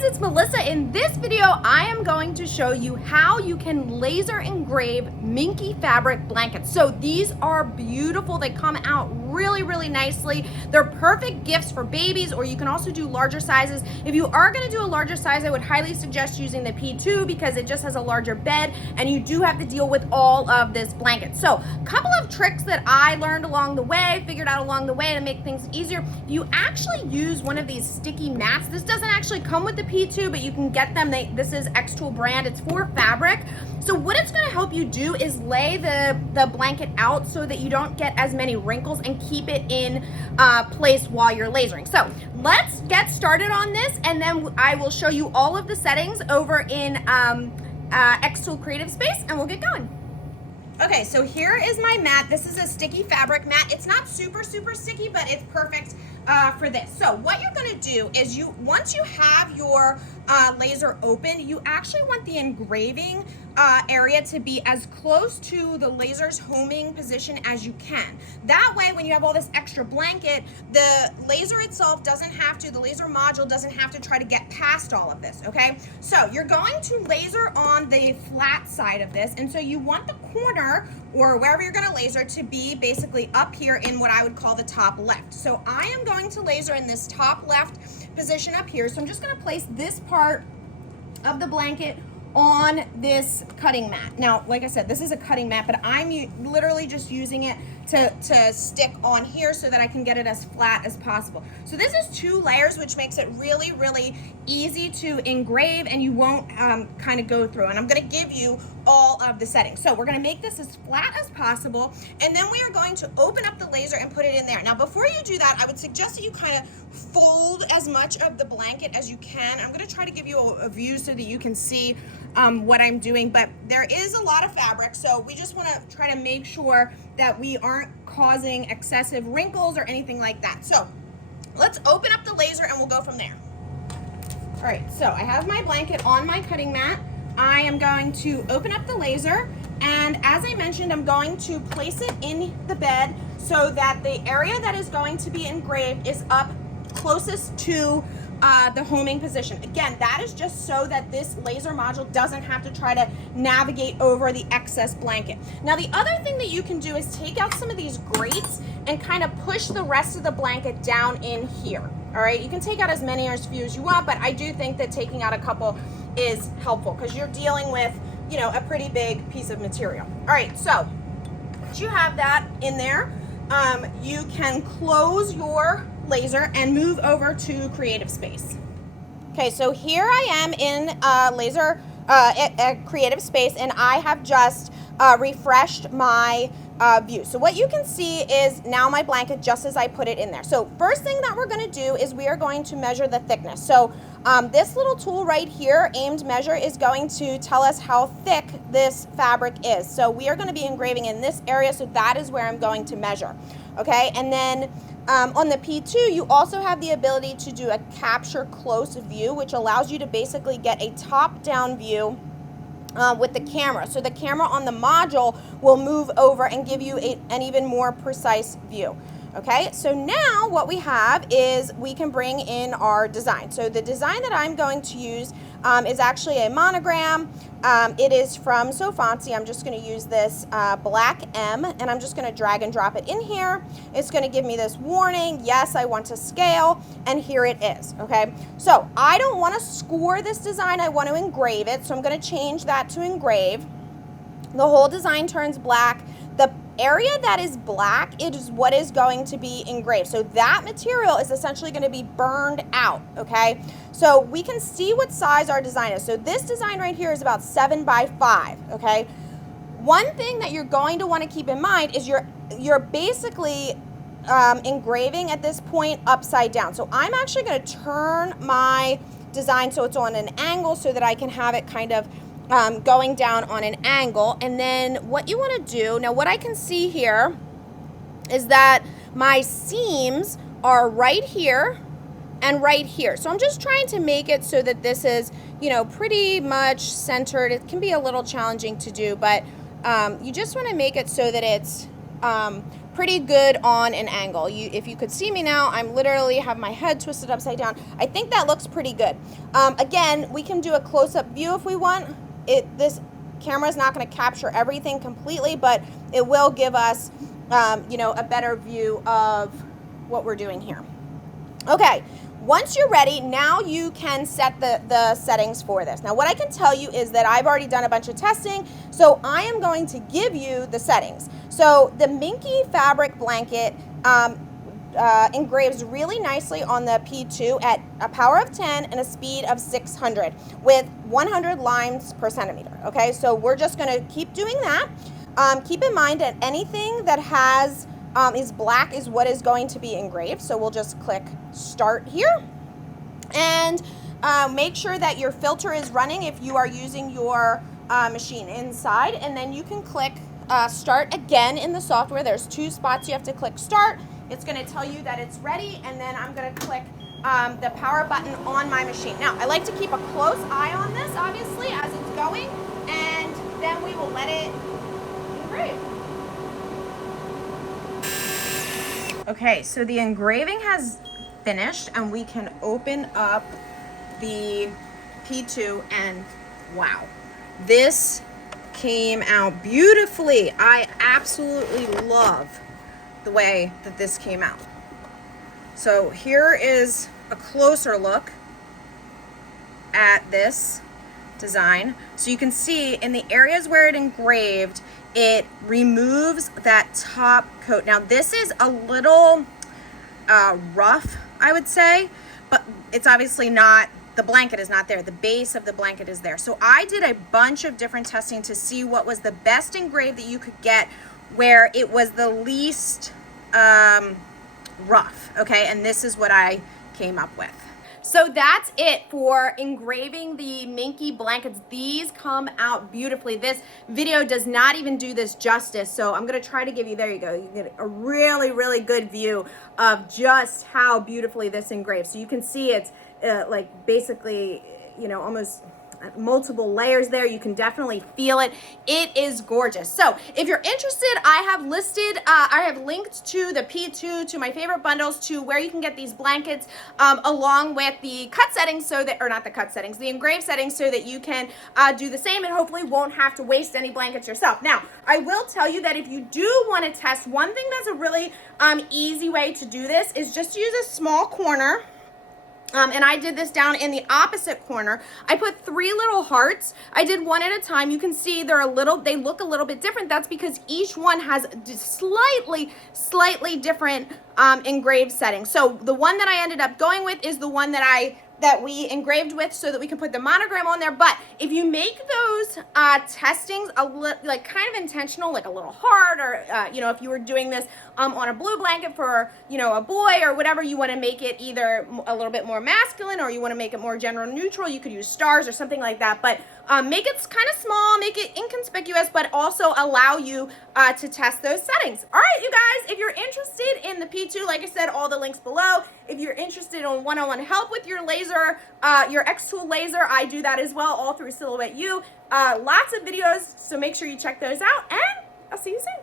guys, it's Melissa. In this video, I am going to show you how you can laser engrave Minky fabric blankets. So these are beautiful. They come out really, really nicely. They're perfect gifts for babies, or you can also do larger sizes. If you are gonna do a larger size, I would highly suggest using the P2 because it just has a larger bed and you do have to deal with all of this blanket. So a couple of tricks that I learned along the way, figured out along the way to make things easier. You actually use one of these sticky mats. This doesn't actually come with the P2, but you can get them. This is Xtool brand. It's for fabric. So what it's going to help you do is lay the blanket out so that you don't get as many wrinkles and keep it in place while you're lasering. So let's get started on this, and then I will show you all of the settings over in Xtool Creative Space, and we'll get going. Okay, so here is my mat. This is a sticky fabric mat. It's not super sticky, but it's perfect for this. So what you're gonna do is once you have your laser open, you actually want the engraving area to be as close to the laser's homing position as you can. That way, when you have all this extra blanket, the laser itself doesn't have to, the laser module doesn't have to try to get past all of this, okay? So you're going to laser on the flat side of this, and so you want the corner or wherever you're gonna laser to be basically up here in what I would call the top left. So I am going to laser in this top left position up here. So I'm just gonna place this part of the blanket on this cutting mat. Now, like I said, this is a cutting mat, but I'm literally just using it to stick on here so that I can get it as flat as possible. So this is 2 layers, which makes it really, really easy to engrave, and you won't kind of go through. And I'm gonna give you all of the settings. So we're gonna make this as flat as possible, and then we are going to open up the laser and put it in there. Now, before you do that, I would suggest that you kind of fold as much of the blanket as you can. I'm gonna try to give you a view so that you can see what I'm doing, but there is a lot of fabric, so we just wanna try to make sure that we aren't causing excessive wrinkles or anything like that. So let's open up the laser and we'll go from there. All right, so I have my blanket on my cutting mat. I am going to open up the laser, and as I mentioned, I'm going to place it in the bed so that the area that is going to be engraved is up closest to the homing position. Again, that is just so that this laser module doesn't have to try to navigate over the excess blanket. Now, the other thing that you can do is take out some of these grates and kind of push the rest of the blanket down in here. All right, you can take out as many or as few as you want, but I do think that taking out a couple is helpful because you're dealing with, you know, a pretty big piece of material. All right, so once you have that in there, you can close your laser and move over to Creative Space. Okay, so here I am in Creative Space, and I have just refreshed my view. So what you can see is now my blanket just as I put it in there. So first thing that we're gonna do is we are going to measure the thickness. So this little tool right here, aimed measure, is going to tell us how thick this fabric is. So we are gonna be engraving in this area, so that is where I'm going to measure, okay? And then on the P2, you also have the ability to do a capture close view, which allows you to basically get a top-down view with the camera. So the camera on the module will move over and give you an even more precise view. Okay, so now what we have is we can bring in our design. So the design that I'm going to use is actually a monogram. It is from So Fancy. I'm just going to use this black M, and I'm just going to drag and drop it in here. It's going to give me this warning, yes, I want to scale, and here it is, okay? So I don't want to score this design, I want to engrave it, so I'm going to change that to engrave. The whole design turns black. The area that is black, it is what is going to be engraved. So that material is essentially going to be burned out, okay? So we can see what size our design is. So this design right here is about 7 by 5, okay? One thing that you're going to want to keep in mind is you're basically engraving at this point upside down. So I'm actually going to turn my design so it's on an angle so that I can have it kind of going down on an angle. And then what you want to do, now what I can see here is that my seams are right here and right here. So I'm just trying to make it so that this is, you know, pretty much centered. It can be a little challenging to do, but you just want to make it so that it's pretty good on an angle. If you could see me now, I'm literally have my head twisted upside down. I think that looks pretty good. Again, we can do a close-up view if we want. This camera is not going to capture everything completely, but it will give us, you know, a better view of what we're doing here. Okay, once you're ready, now you can set the settings for this. Now, what I can tell you is that I've already done a bunch of testing, so I am going to give you the settings. So the Minky fabric blanket engraves really nicely on the P2 at a power of 10 and a speed of 600 with 100 lines per centimeter. Okay, so we're just going to keep doing that. Keep in mind that anything that has is black is what is going to be engraved. So we'll just click start here, and make sure that your filter is running if you are using your machine inside, and then you can click start again in the software. There's 2 spots you have to click start. It's going to tell you that it's ready, and then I'm going to click the power button on my machine. Now, I like to keep a close eye on this, obviously, as it's going, and then we will let it engrave. Okay, so the engraving has finished, and we can open up the P2, and wow, this came out beautifully. I absolutely love the way that this came out. So here is a closer look at this design. So you can see in the areas where it engraved, it removes that top coat. Now this is a little rough, I would say, but it's obviously not, the blanket is not there. The base of the blanket is there. So I did a bunch of different testing to see what was the best engrave that you could get where it was the least rough, okay? And this is what I came up with. So that's it for engraving the Minky blankets. These come out beautifully. This video does not even do this justice, so I'm gonna try to give you, there you go, you get a really, really good view of just how beautifully this engraves. So you can see it's like basically, you know, almost multiple layers there. You can definitely feel it. It is gorgeous. So if you're interested, I have listed, I have linked to the P2, to my favorite bundles, to where you can get these blankets, along with the cut settings, so that, or not the cut settings, the engrave settings, so that you can do the same and hopefully won't have to waste any blankets yourself. Now, I will tell you that if you do want to test, one thing that's a really easy way to do this is just use a small corner. And I did this down in the opposite corner. I put 3 little hearts. I did one at a time. You can see they look a little bit different. That's because each one has slightly different engraved settings. So the one that I ended up going with is the one that we engraved with, so that we can put the monogram on there. But if you make those testings like kind of intentional, like a little heart, or you know, if you were doing this on a blue blanket for, you know, a boy or whatever, you want to make it either a little bit more masculine, or you want to make it more gender neutral, you could use stars or something like that. But make it kind of small, make it inconspicuous, but also allow you to test those settings. All right, you guys, if you're interested in the P2, like I said, all the links below. If you're interested in one-on-one help with your laser, your Xtool Laser, I do that as well, all through Silhouette U. Lots of videos, so make sure you check those out, and I'll see you soon.